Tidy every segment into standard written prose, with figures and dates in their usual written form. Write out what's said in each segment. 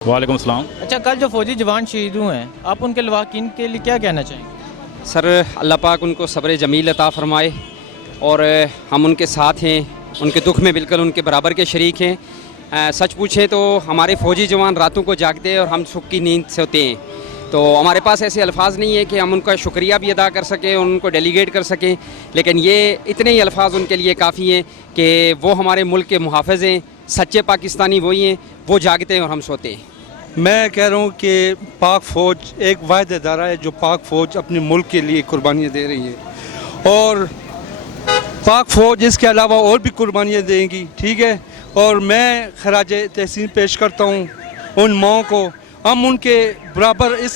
वालेकुम अस्सलाम। अच्छा, कल जो फौजी जवान शहीद हुए हैं, आप उनके लवाकिन के लिए क्या कहना चाहेंगे? सर अल्लाह पाक उनको सब्र जमील अता फ़रमाए और हम उनके साथ हैं, उनके दुख में बिल्कुल उनके बराबर के शरीक हैं। सच पूछे तो हमारे फ़ौजी जवान रातों को जागते हैं और हम सुख की नींद सोते हैं, तो हमारे पास ऐसे अल्फाज नहीं है कि हम उनका शुक्रिया भी अदा कर सकें, उनको डेलीगेट कर सकें, लेकिन ये इतने ही अल्फाज उनके लिए काफ़ी हैं कि वो हमारे मुल्क के मुहाफ़िज़ हैं, सच्चे पाकिस्तानी वही हैं, वो जागते हैं और हम सोते हैं। मैं कह रहा हूँ कि पाक फ़ौज एक वाहिद इदारा है जो पाक फ़ौज अपने मुल्क के लिए कुर्बानियाँ दे रही है और पाक फ़ौज इसके अलावा और भी कुर्बानियाँ देंगी, ठीक है। और मैं खराज तहसीन पेश करता हूँ उन माओं को, हम उनके बराबर इस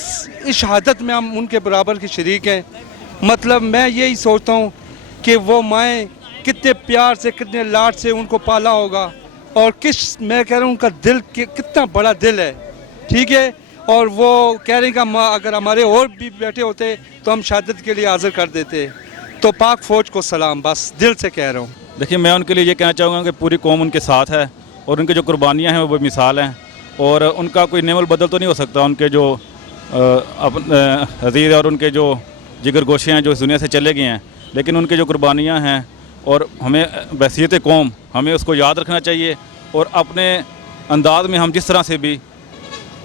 शहादत में हम उनके बराबर के शरीक हैं। मतलब मैं यही सोचता हूँ कि वो माएँ कितने प्यार से कितने लाड से उनको पाला होगा और मैं कह रहा हूँ उनका दिल कितना बड़ा दिल है, ठीक है। और वो कह रहे हैं कि माँ अगर हमारे और भी बैठे होते तो हम शहादत के लिए हाज़िर कर देते। तो पाक फ़ौज को सलाम, बस दिल से कह रहा हूँ। देखिए, मैं उनके लिए ये कहना चाहूँगा कि पूरी कौम उनके साथ है और उनकी जो कुर्बानियाँ हैं वो मिसाल हैं और उनका कोई नेमल बदल तो नहीं हो सकता। उनके जो अज़ीज़ और उनके जो जिगर गोशे हैं जो इस दुनिया से चले गए हैं, लेकिन उनकी जो कुर्बानियाँ हैं और हमें बहसीत कौम हमें उसको याद रखना चाहिए और अपने अंदाज में हम जिस तरह से भी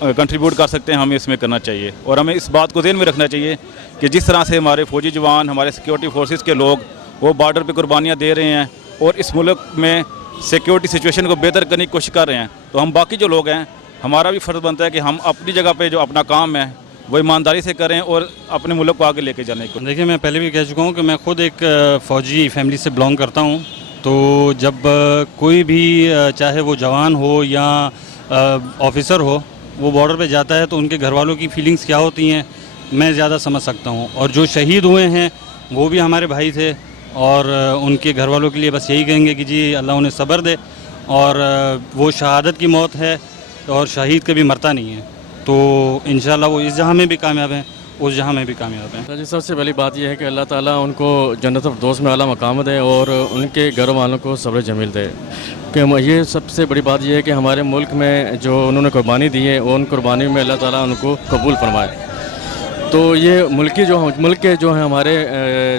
कंट्रीब्यूट कर सकते हैं हमें इसमें करना चाहिए। और हमें इस बात को ध्यान में रखना चाहिए कि जिस तरह से हमारे फ़ौजी जवान, हमारे सिक्योरिटी फोर्सेस के लोग वो बॉर्डर पे कुर्बानियाँ दे रहे हैं और इस मुल्क में सिक्योरिटी सिचुएशन को बेहतर करने की कोशिश कर रहे हैं, तो हम बाकी जो लोग हैं हमारा भी फ़र्ज़ बनता है कि हम अपनी जगह पे जो अपना काम है वो ईमानदारी से करें और अपने मुल्क को आगे लेके जाने को। देखिए, मैं पहले भी कह चुका हूँ कि मैं ख़ुद एक फ़ौजी फैमिली से बिलोंग करता हूँ, तो जब कोई भी चाहे वो जवान हो या ऑफिसर हो वो बॉर्डर पे जाता है तो उनके घर वालों की फीलिंग्स क्या होती हैं मैं ज़्यादा समझ सकता हूँ। और जो शहीद हुए हैं वो भी हमारे भाई थे और उनके घर वालों के लिए बस यही कहेंगे कि जी अल्लाह उन्हें सब्र दे और वो शहादत की मौत है और शहीद कभी मरता नहीं है, तो इंशाल्लाह वो इस जहाँ में भी कामयाब हैं उस जहाँ में भी कामयाब हैं। जी, सबसे पहली बात यह है कि अल्लाह ताला उनको जन्नत फ़िरदौस में आला मकाम दे और उनके घर वालों को सब्र जमील दे। कि ये सबसे बड़ी बात यह है कि हमारे मुल्क में जो उन्होंने कुर्बानी दी है उन कुर्बानी में अल्लाह ताला उनको कबूल फरमाए। तो ये मुल्क के जो हैं हमारे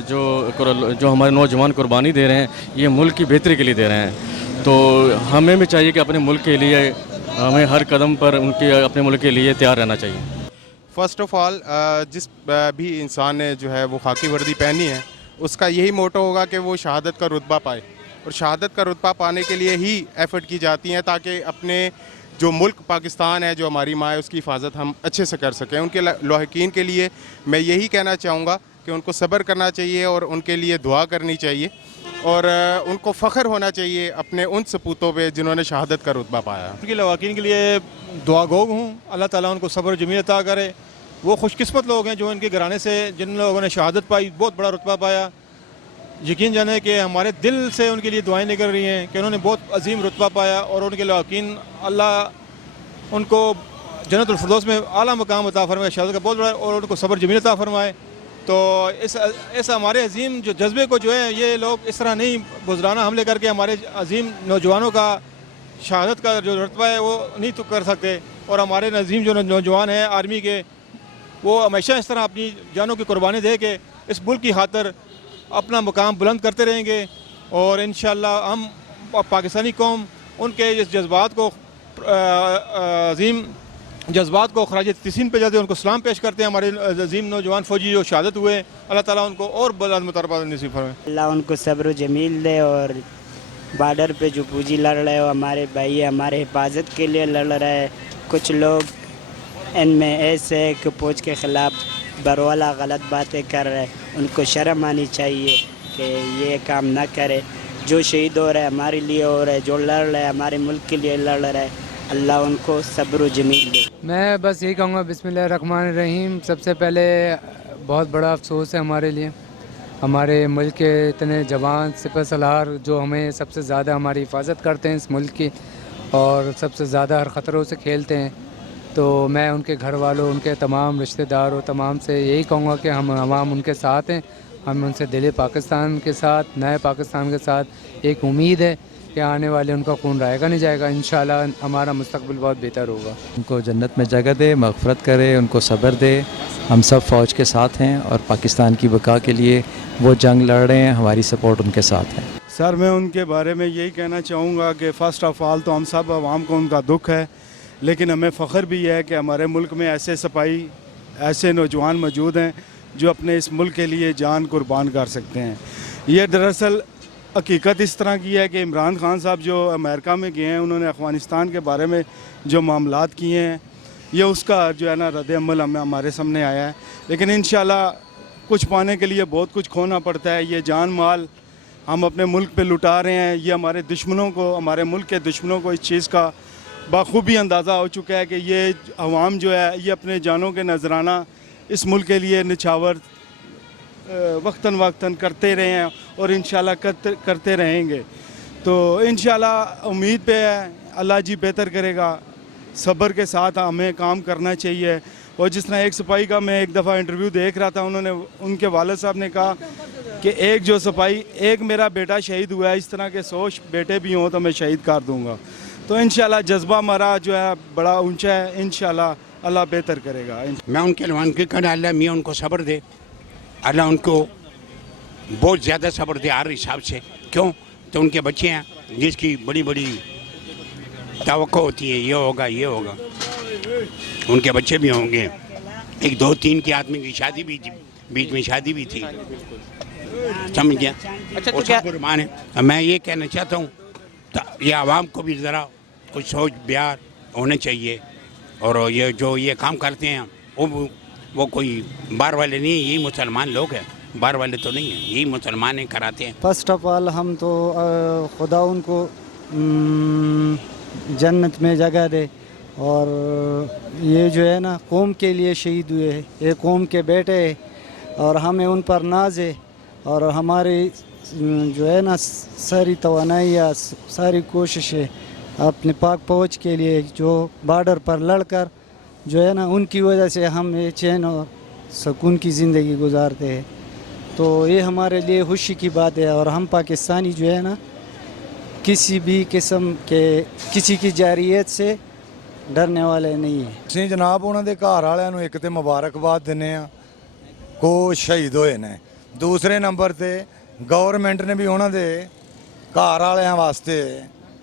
जो हमारे नौजवान कुर्बानी दे रहे हैं ये मुल्क की बेहतरी के लिए दे रहे हैं, तो हमें भी चाहिए कि अपने मुल्क के लिए हमें हर कदम पर उनके अपने मुल्क के लिए तैयार रहना चाहिए। फ़र्स्ट ऑफ़ ऑल जिस भी इंसान ने जो है वो खाकी वर्दी पहनी है उसका यही मोटो होगा कि वो शहादत का रुतबा पाए, और शहादत का रुतबा पाने के लिए ही एफ़र्ट की जाती हैं ताकि अपने जो मुल्क पाकिस्तान है, जो हमारी माँ है, उसकी हिफाजत हम अच्छे से कर सकें। उनके लाहिकीन के लिए मैं यही कहना चाहूँगा कि उनको सब्र करना चाहिए और उनके लिए दुआ करनी चाहिए और उनको फ़ख्र होना चाहिए अपने उन सपूतों पे जिन्होंने शहादत का रुतबा पाया। उनकी लवाकिन के लिए दुआ गो हूँ, अल्लाह ताला उनको सब्र जमील अता करे। वो खुशकिस्मत लोग हैं जो इनके घराने से जिन लोगों ने शहादत पाई, बहुत बड़ा रुतबा पाया। यकीन जाने कि हमारे दिल से उनके लिए दुआएं निकल रही हैं कि उन्होंने बहुत अजीम रुतबा पाया और उनके लवाकिन अल्लाह उनको जन्नतुल फ़िरदौस में आला मकाम अता फरमाए, शहादत का बहुत बड़ा, और उनको सब्र जमील अता फरमाए। तो इस हमारे अजीम जो जज्बे को जो है ये लोग इस तरह नहीं बुज़राना हमले करके हमारे अजीम नौजवानों का शहादत का जो रुतबा है वो नहीं तो कर सकते। और हमारे अजीम जो नौजवान हैं आर्मी के, वो हमेशा इस तरह अपनी जानों की कुर्बानी दे के इस मुल्क की खातिर अपना मुकाम बुलंद करते रहेंगे और इंशाअल्लाह हम पाकिस्तानी कौम उनके इस जज्बात को अजीम जज्बात को खराज तहसीन पे जाते उनको सलाम पेश करते हैं। हमारे अजीम नौजवान फ़ौजी जो शहादत हुए, अल्लाह ताला उनको और बुलंद मरतबा नसीब फरमाए। अल्लाह उनको सब्र जमील दे और बॉर्डर पे जो फौजी लड़ रहे हो हमारे भाई है, हमारे हिफाजत के लिए लड़ रहे हैं। कुछ लोग इनमें ऐसे है कि फौज के ख़िलाफ़ बरवाला गलत बातें कर रहे हैं, उनको शर्म आनी चाहिए कि ये काम ना करे। जो शहीद हो रहे हैं हमारे लिए हो रहे हैं, जो लड़ रहे हैं हमारे मुल्क के लिए लड़ रहे हैं, अल्लाह उनको सब्र जमील दे। मैं बस यही कहूँगा बिस्मिल्लाहिर्रहमानिर्रहीम। सबसे पहले बहुत बड़ा अफसोस है हमारे लिए, हमारे मुल्क के इतने जवान सिपह सलार जो हमें सबसे ज़्यादा हमारी हिफाजत करते हैं इस मुल्क की और सबसे ज़्यादा हर ख़तरों से खेलते हैं, तो मैं उनके घर वालों, उनके तमाम रिश्तेदारों, तमाम से यही कहूँगा कि हम उनके साथ हैं। हम उनसे दिल पाकिस्तान के साथ, नए पाकिस्तान के साथ एक उम्मीद है कि आने वाले उनका खून रहेगा नहीं जाएगा। इंशाल्लाह हमारा मुस्तकबिल बहुत बेहतर होगा। उनको जन्नत में जगह दे, मग़फ़रत करे, उनको सब्र दे। हम सब फ़ौज के साथ हैं और पाकिस्तान की बका के लिए वो जंग लड़ रहे हैं, हमारी सपोर्ट उनके साथ है। सर मैं उनके बारे में यही कहना चाहूँगा कि फ़र्स्ट ऑफ़ ऑल तो हम सब आवाम को उनका दुख है, लेकिन हमें फ़ख्र भी है कि हमारे मुल्क में ऐसे सिपाही, ऐसे नौजवान मौजूद हैं जो अपने इस मुल्क के लिए जान कुर्बान कर सकते हैं। ये दरअसल हकीकत इस तरह की है कि इमरान खान साहब जो अमेरिका में गए हैं, उन्होंने अफ़गानिस्तान के बारे में जो मामलात किए हैं, ये उसका जो है ना रद्द-ए-अमल हमारे सामने आया है। लेकिन इंशाल्लाह कुछ पाने के लिए बहुत कुछ खोना पड़ता है। ये जान माल हम अपने मुल्क पे लुटा रहे हैं। ये हमारे दुश्मनों को, हमारे मुल्क के दुश्मनों को इस चीज़ का बखूबी अंदाज़ा हो चुका है कि ये अवाम जो है ये अपने जानों के नजराना इस मुल्क के लिए निछावर वक्तन वक्तन करते रहे हैं और इंशाल्लाह करते रहेंगे। तो इंशाल्लाह उम्मीद पे है, अल्लाह जी बेहतर करेगा। सब्र के साथ हमें काम करना चाहिए। और जिस तरह एक सिपाही का मैं एक दफ़ा इंटरव्यू देख रहा था, उन्होंने, उनके वालिद साहब ने कहा कि एक जो सिपाही, एक मेरा बेटा शहीद हुआ है, इस तरह के 100 बेटे भी हों तो मैं शहीद कर दूँगा। तो इंशाल्लाह जज्बा हमारा जो है बड़ा ऊंचा है। इंशाल्लाह अल्लाह बेहतर करेगा। मैं उनके लवान के कहना, अल्लाह मियाँ उनको सब्र दे, अल्लाह उनको बहुत ज़्यादा सब्र दे हर हिसाब से। क्यों? तो उनके बच्चे हैं जिसकी बड़ी बड़ी तवक्को होती है, ये होगा ये होगा, उनके बच्चे भी होंगे। 1 2 3 के आदमी की शादी भी थी, बीच में शादी भी थी, समझ गया। अच्छा, तो और क्या सब कुर्बान है। मैं ये कहना चाहता हूँ ये आवाम को भी ज़रा कुछ सोच बिहार होने चाहिए। और ये जो ये काम करते हैं वो कोई बाहर वाले नहीं है, यही मुसलमान लोग हैं, बाहर वाले तो नहीं हैं, यही मुसलमान हैं, कराते हैं। फर्स्ट ऑफ ऑल हम तो खुदा उनको जन्नत में जगह दे। और ये जो है ना कौम के लिए शहीद हुए, ये कौम के बेटे हैं और हमें उन पर नाज है। और हमारी जो है ना सारी तवानाई या सारी कोशिशें अपने पाक फौज के लिए जो बॉर्डर पर लड़कर जो है ना, उनकी वजह से हम ये चैन और सुकून की ज़िंदगी गुजारते हैं। तो ये हमारे लिए खुशी की बात है। और हम पाकिस्तानी जो है ना किसी भी किस्म के किसी की जारियत से डरने वाले नहीं है। ਅਸੀਂ ਜਨਾਬ ਉਹਨਾਂ ਦੇ ਘਰ ਵਾਲਿਆਂ ਨੂੰ ਇੱਕ ਤੇ ਮੁਬਾਰਕਬਾਦ ਦਿੰਨੇ ਆ ਕੋ ਸ਼ਹੀਦ ਹੋਏ ਨੇ। ਦੂਸਰੇ ਨੰਬਰ ਤੇ ਗਵਰਨਮੈਂਟ ਨੇ ਵੀ ਉਹਨਾਂ ਦੇ ਘਰ ਵਾਲਿਆਂ ਵਾਸਤੇ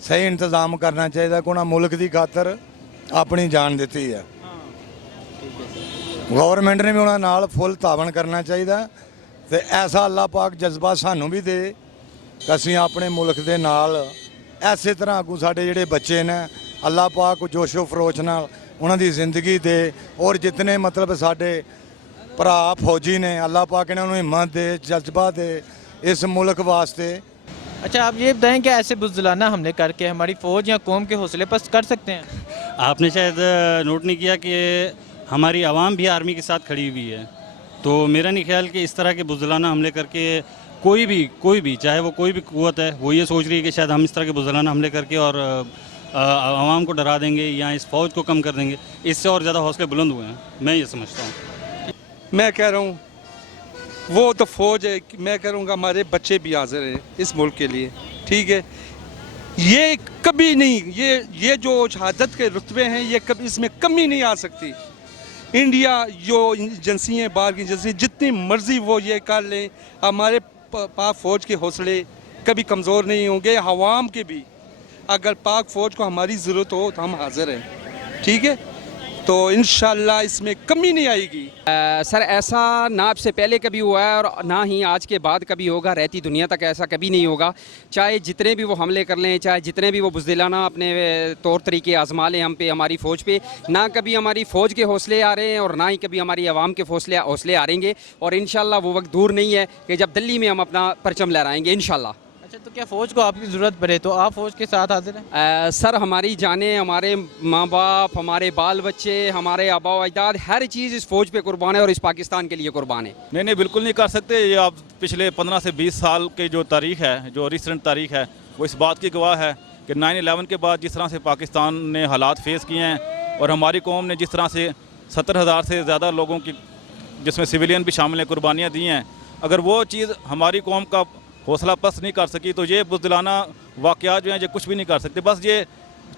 ਸਹੀ ਇੰਤਜ਼ਾਮ ਕਰਨਾ ਚਾਹੀਦਾ ਕਿ ਉਹਨਾਂ ਮੁਲਕ ਦੀ ਖਾਤਰ ਆਪਣੀ ਜਾਨ ਦਿੱਤੀ ਹੈ। ਗਵਰਨਮੈਂਟ ਨੇ ਵੀ ਉਹਨਾਂ ਨਾਲ ਫੁੱਲ ਤਾਵਨ ਕਰਨਾ ਚਾਹੀਦਾ ਤੇ ਐਸਾ ਅੱਲਾਹ ਪਾਕ ਜਜ਼ਬਾ ਸਾਨੂੰ ਵੀ ਦੇ ਕਿ ਅਸੀਂ ਆਪਣੇ ਮੁਲਕ ਦੇ ਨਾਲ ਐਸੇ ਤਰ੍ਹਾਂ ਕੋ ਸਾਡੇ ਜਿਹੜੇ ਬੱਚੇ ਨੇ ਅੱਲਾਹ ਪਾਕ ਜੋਸ਼ੋ ਫਰੋਸ਼ ਨਾਲ ਉਹਨਾਂ ਦੀ ਜ਼ਿੰਦਗੀ ਦੇ। ਔਰ ਜਿਤਨੇ ਮਤਲਬ ਸਾਡੇ ਭਰਾ ਫੌਜੀ ਨੇ ਅੱਲਾਹ ਪਾਕ ਇਹਨਾਂ ਨੂੰ ਹਿੰਮਤ ਦੇ, ਜਜ਼ਬਾ ਦੇ इस मुल्क वास्ते। अच्छा, आप ये बताएं कि ऐसे बुज़दिलाना हमले करके हमारी फ़ौज या कौम के हौसले पस्त कर सकते हैं? आपने शायद नोट नहीं किया कि हमारी आवाम भी आर्मी के साथ खड़ी हुई है। तो मेरा नहीं ख्याल कि इस तरह के बुज़दिलाना हमले करके कोई भी चाहे वो कोई भी क़ुव्वत है वो ये सोच रही है कि शायद हम इस तरह के बुज़दिलाना हमले करके और आवाम को डरा देंगे या इस फ़ौज को कम कर देंगे। इससे और ज़्यादा हौसले बुलंद हुए हैं, मैं ये समझता हूँ। मैं कह रहा हूँ वो तो फ़ौज है, मैं करूँगा हमारे बच्चे भी हाजिर हैं इस मुल्क के लिए, ठीक है। ये कभी नहीं, ये जो शहादत के रुतबे हैं ये कभी इसमें कमी नहीं आ सकती। इंडिया जो एजेंसी हैं, बाहर की एजेंसी, जितनी मर्ज़ी वो ये कर लें, हमारे पाक फ़ौज के हौसले कभी कमज़ोर नहीं होंगे। हवाम के भी अगर पाक फ़ौज को हमारी ज़रूरत हो तो हम हाजिर हैं, ठीक है। तो इंशाल्लाह इसमें कमी नहीं आएगी। सर ऐसा ना आपसे पहले कभी हुआ है और ना ही आज के बाद कभी होगा, रहती दुनिया तक ऐसा कभी नहीं होगा। चाहे जितने भी वो हमले कर लें, चाहे जितने भी वो बुज़दिलाना अपने तौर तरीके आजमा लें हम पे, हमारी फ़ौज पे, ना कभी हमारी फ़ौज के हौसले आ रहे हैं और ना ही कभी हमारी आवाम के हौसले आ रहेंगे। और इंशाल्लाह वो वक्त दूर नहीं है कि जब दिल्ली में हम अपना परचम लहराएंगे इंशाल्लाह। अच्छा, तो क्या फ़ौज को आपकी ज़रूरत पड़े तो आप फ़ौज के साथ हाजिर हैं? सर हमारी जानें, हमारे माँ बाप, हमारे बाल बच्चे, हमारे आबा व अजदाद, हर चीज़ इस फ़ौज पे कुर्बान है और इस पाकिस्तान के लिए कुर्बान है। नहीं, बिल्कुल नहीं कर सकते। ये आप पिछले 15 से 20 साल की जो तारीख़ है, जो रिसेंट तारीख़ है, वो इस बात की गवाह है कि 9/11 के बाद जिस तरह से पाकिस्तान ने हालात फेस किए हैं और हमारी कौम ने जिस तरह से 70,000 से ज़्यादा लोगों की, जिसमें सिविलियन भी शामिल हैं, कुर्बानियाँ दी हैं। अगर वो चीज़ हमारी कौम का حوصلہ پست نہیں کر سکی, تو یہ بزدلانہ واقعات جو ہیں یہ کچھ بھی نہیں کر سکتے. بس یہ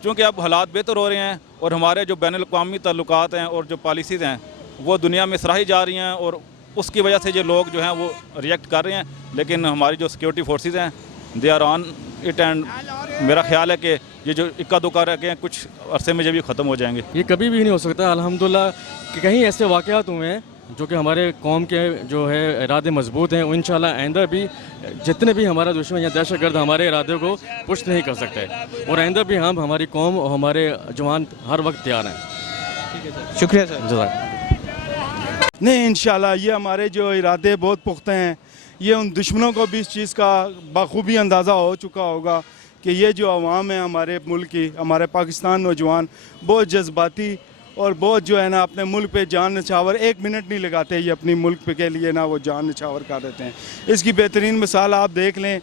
چونکہ اب حالات بہتر ہو رہے ہیں اور ہمارے جو بین الاقوامی تعلقات ہیں اور جو پالیسیز ہیں وہ دنیا میں سراہی جا رہی ہیں, اور اس کی وجہ سے یہ لوگ جو ہیں وہ ریئیکٹ کر رہے ہیں. لیکن ہماری جو سیکیورٹی فورسز ہیں they are on it, and میرا خیال ہے کہ یہ جو اکا دکا رہ گئے ہیں کچھ عرصے میں یہ بھی ختم ہو جائیں گے. یہ کبھی بھی نہیں ہو سکتا الحمدللہ کہ کہیں ایسے واقعات ہوئے ہیں جو کہ ہمارے قوم کے جو ہے ارادے مضبوط ہیں. انشاءاللہ آئندہ بھی جتنے بھی ہمارا دشمن یا دہشت گرد ہمارے ارادے کو پشت نہیں کر سکتے, اور آئندہ بھی ہم ہماری قوم اور ہمارے جوان ہر وقت تیار ہیں. شکریہ سر. جزاک. نہیں انشاءاللہ یہ ہمارے جو ارادے بہت پختہ ہیں. یہ ان دشمنوں کو بھی اس چیز کا بخوبی اندازہ ہو چکا ہوگا کہ یہ جو عوام ہے ہمارے ملک کی, ہمارے پاکستان نوجوان بہت جذباتی اور بہت جو ہے نا اپنے ملک پہ جان نچھاور, 1 منٹ نہیں لگاتے یہ اپنی ملک پہ کے لیے نا وہ جان نچھاور کر دیتے ہیں. اس کی بہترین مثال آپ دیکھ لیں,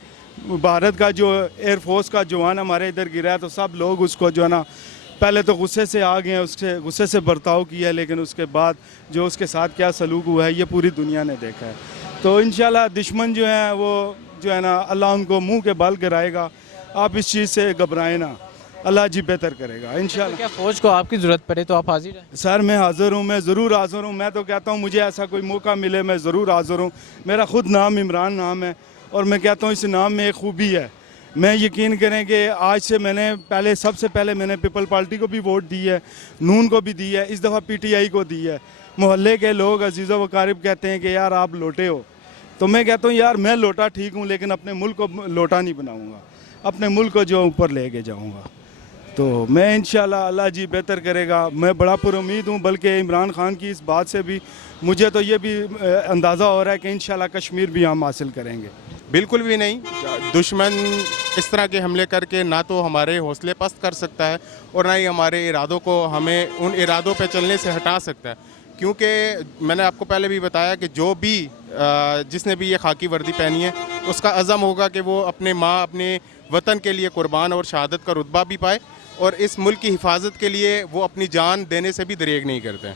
بھارت کا جو ایئر فورس کا جوان ہمارے ادھر گرا ہے تو سب لوگ اس کو جو ہے نا پہلے تو غصے سے آ گئے ہیں, اس سے غصے سے برتاؤ کیا ہے, لیکن اس کے بعد جو اس کے ساتھ کیا سلوک ہوا ہے یہ پوری دنیا نے دیکھا ہے. تو انشاءاللہ دشمن جو ہیں وہ جو ہے نا اللہ ان کو منہ کے بل گرائے گا. آپ اس چیز سے گھبرائیں نا, اللہ جی بہتر کرے گا انشاءاللہ. کیا فوج کو آپ کی ضرورت پڑے تو آپ حاضر ہیں؟ سر میں حاضر ہوں, میں ضرور حاضر ہوں. میں تو کہتا ہوں مجھے ایسا کوئی موقع ملے میں ضرور حاضر ہوں. میرا خود نام عمران نام ہے اور میں کہتا ہوں اس نام میں ایک خوبی ہے. میں یقین کریں کہ آج سے میں نے سب سے پہلے میں نے پیپل پارٹی کو بھی ووٹ دی ہے, نون کو بھی دی ہے, اس دفعہ پی ٹی آئی کو دی ہے. محلے کے لوگ عزیز و اقارب کہتے ہیں کہ یار آپ لوٹے ہو, تو میں کہتا ہوں یار میں لوٹا ٹھیک ہوں لیکن اپنے ملک کو لوٹا نہیں بناؤں گا, اپنے ملک کو جو اوپر لے کے جاؤں گا. تو میں انشاءاللہ اللہ جی بہتر کرے گا. میں بڑا پر امید ہوں, بلکہ عمران خان کی اس بات سے بھی مجھے تو یہ بھی اندازہ ہو رہا ہے کہ انشاءاللہ کشمیر بھی ہم حاصل کریں گے. بالکل بھی نہیں. دشمن اس طرح کے حملے کر کے نہ تو ہمارے حوصلے پست کر سکتا ہے اور نہ ہی ہمارے ارادوں کو ہمیں ان ارادوں پہ چلنے سے ہٹا سکتا ہے. کیونکہ میں نے آپ کو پہلے بھی بتایا کہ جو بھی جس نے بھی یہ خاکی وردی پہنی ہے اس کا عزم ہوگا کہ وہ اپنے ماں اپنے وطن کے لیے قربان اور شہادت کا رتبہ بھی پائے, اور اس ملک کی حفاظت کے لیے وہ اپنی جان دینے سے بھی دریغ نہیں کرتے ہیں.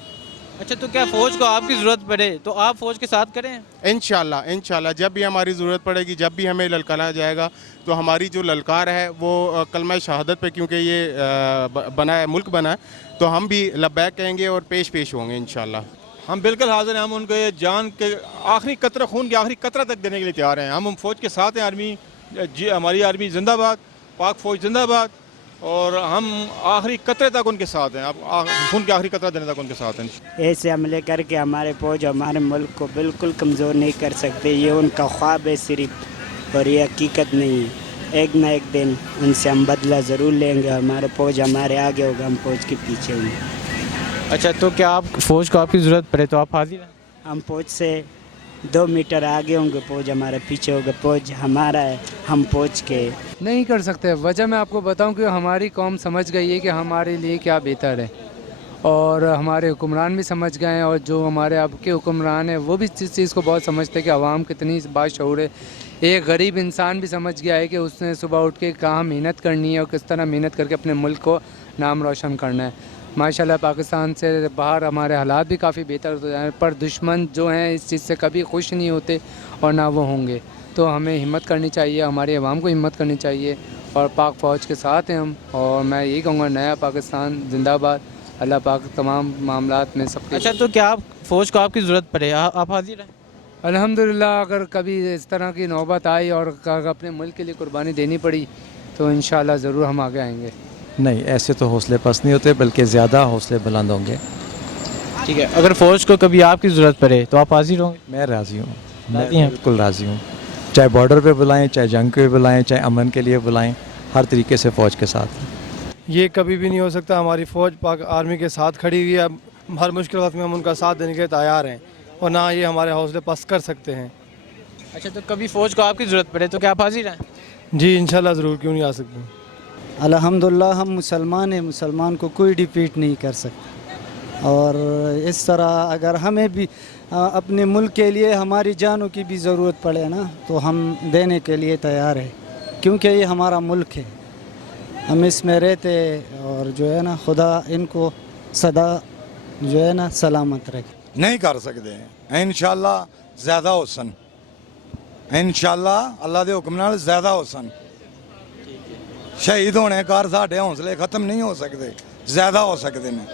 اچھا, تو کیا فوج کو آپ کی ضرورت پڑے تو آپ فوج کے ساتھ کریں؟ انشاءاللہ جب بھی ہماری ضرورت پڑے گی, جب بھی ہمیں للکایا جائے گا, تو ہماری جو للکار ہے وہ کلمہ شہادت پہ, کیونکہ یہ بنا ہے ملک بنا ہے, تو ہم بھی لبیک کہیں گے اور پیش ہوں گے انشاءاللہ. ہم بالکل حاضر ہیں. ہم ان کو یہ جان کے آخری قطرہ, خون کے آخری قطرہ تک دینے کے لیے تیار ہیں. ہم فوج کے ساتھ ہیں. آرمی ہماری آرمی زندہ باد, پاک فوج زندہ باد, اور ہم آخری قطرے تک ان کے ساتھ ہیں. خون کے آخری قطرہ دینے تک ان کے ساتھ ہیں. ایسے حملے کر کے ہمارے فوج ہمارے ملک کو بالکل کمزور نہیں کر سکتے. یہ ان کا خواب ہے صرف, اور یہ حقیقت نہیں ہے. ایک نہ ایک دن ان سے ہم بدلہ ضرور لیں گے. ہمارے فوج ہمارے آگے ہوگا, ہم فوج کے پیچھے ہوں گے. اچھا, تو کیا آپ فوج کو آپ کی ضرورت پڑے تو آپ حاضر ہیں؟ ہم فوج سے 2 میٹر آگے ہوں گے, فوج ہمارے پیچھے ہوگا. فوج ہمارا ہے, ہم فوج کے نہیں کر سکتے. وجہ میں آپ کو بتاؤں کہ ہماری قوم سمجھ گئی ہے کہ ہمارے لیے کیا بہتر ہے, اور ہمارے حکمران بھی سمجھ گئے ہیں, اور جو ہمارے اب کے حکمران ہیں وہ بھی اس چیز کو بہت سمجھتے ہیں کہ عوام کتنی باشعور ہے. ایک غریب انسان بھی سمجھ گیا ہے کہ اس نے صبح اٹھ کے کہاں محنت کرنی ہے اور کس طرح محنت کر کے اپنے ملک کو نام روشن کرنا ہے. ماشاءاللہ پاکستان سے باہر ہمارے حالات بھی کافی بہتر ہو جائیں, پر دشمن جو ہیں اس چیز سے کبھی خوش نہیں ہوتے اور نہ وہ ہوں گے. تو ہمیں ہمت کرنی چاہیے, ہماری عوام کو ہمت کرنی چاہیے, اور پاک فوج کے ساتھ ہیں ہم. اور میں یہی کہوں گا نیا پاکستان زندہ باد. اللہ پاک تمام معاملات میں سب کے. اچھا, تو کیا آپ فوج کو آپ کی ضرورت پڑے آپ حاضر ہیں؟ الحمدللہ اگر کبھی اس طرح کی نوبت آئی اور اپنے ملک کے لیے قربانی دینی پڑی تو انشاءاللہ ضرور ہم آگے آئیں گے. نہیں, ایسے تو حوصلے پست نہیں ہوتے, بلکہ زیادہ حوصلے بلند ہوں گے. ٹھیک ہے, اگر فوج کو کبھی آپ کی ضرورت پڑے تو آپ حاضر ہوں گے؟ میں راضی ہوں, میں بالکل راضی ہوں. چاہے بارڈر پہ بلائیں, چاہے جنگ پہ بلائیں, چاہے امن کے لیے بلائیں, ہر طریقے سے فوج کے ساتھ. یہ کبھی بھی نہیں ہو سکتا. ہماری فوج پاک آرمی کے ساتھ کھڑی ہوئی ہے. ہر مشکل وقت میں ہم ان کا ساتھ دینے کے لیے تیار ہیں, اور نہ یہ ہمارے حوصلے پست کر سکتے ہیں. اچھا, تو کبھی فوج کو آپ کی ضرورت پڑے تو کیا آپ حاضر ہیں؟ جی انشاءاللہ ضرور, کیوں نہیں آ سکتے. الحمدللہ ہم مسلمان ہیں, مسلمان کو کوئی ڈیفیٹ نہیں کر سکتا. اور اس طرح اگر ہمیں بھی اپنے ملک کے لیے ہماری جانوں کی بھی ضرورت پڑے نا تو ہم دینے کے لیے تیار ہیں, کیونکہ یہ ہمارا ملک ہے, ہم اس میں رہتے, اور جو ہے نا خدا ان کو سدا جو ہے نا سلامت رکھے. نہیں کر سکتے ہیں انشاءاللہ. زیادہ حسن ਇਨਸ਼ਾਅੱਲਾ ਅੱਲਾ ਦੇ ਹੁਕਮ ਨਾਲ ਜ਼ਿਆਦਾ ਹੋ ਸਨ। ਸ਼ਹੀਦ ਹੋਣੇ ਕਾਰ ਸਾਡੇ ਹੌਸਲੇ ਖਤਮ ਨਹੀਂ ਹੋ ਸਕਦੇ, ਜ਼ਿਆਦਾ ਹੋ ਸਕਦੇ ਨੇ।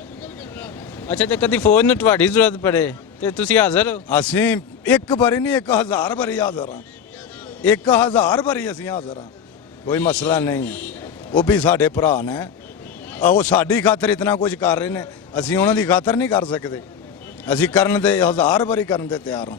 ਅੱਛਾ, ਤੇ ਕਦੀ ਫੌਜ ਨੂੰ ਤੁਹਾਡੀ ਜ਼ਰੂਰਤ ਪੜੇ ਤੇ ਤੁਸੀਂ ਹਾਜ਼ਰ ਹੋ? ਅਸੀਂ ਇੱਕ ਵਾਰੀ ਨਹੀਂ 1000 ਵਾਰੀ ਹਾਜ਼ਰ ਹਾਂ, 1000 ਵਾਰੀ ਅਸੀਂ ਹਾਜ਼ਰ ਹਾਂ, ਕੋਈ ਮਸਲਾ ਨਹੀਂ ਹੈ। ਉਹ ਵੀ ਸਾਡੇ ਭਰਾ ਨੇ, ਉਹ ਸਾਡੀ ਖਾਤਰ ਇਤਨਾ ਕੁਝ ਕਰ ਰਹੇ ਨੇ, ਅਸੀਂ ਉਹਨਾਂ ਦੀ ਖਾਤਰ ਨਹੀਂ ਕਰ ਸਕਦੇ। ਅਸੀਂ ਕਰਨ ਦੇ 1000 ਵਾਰੀ ਕਰਨ ਦੇ ਤਿਆਰ ਹਾਂ।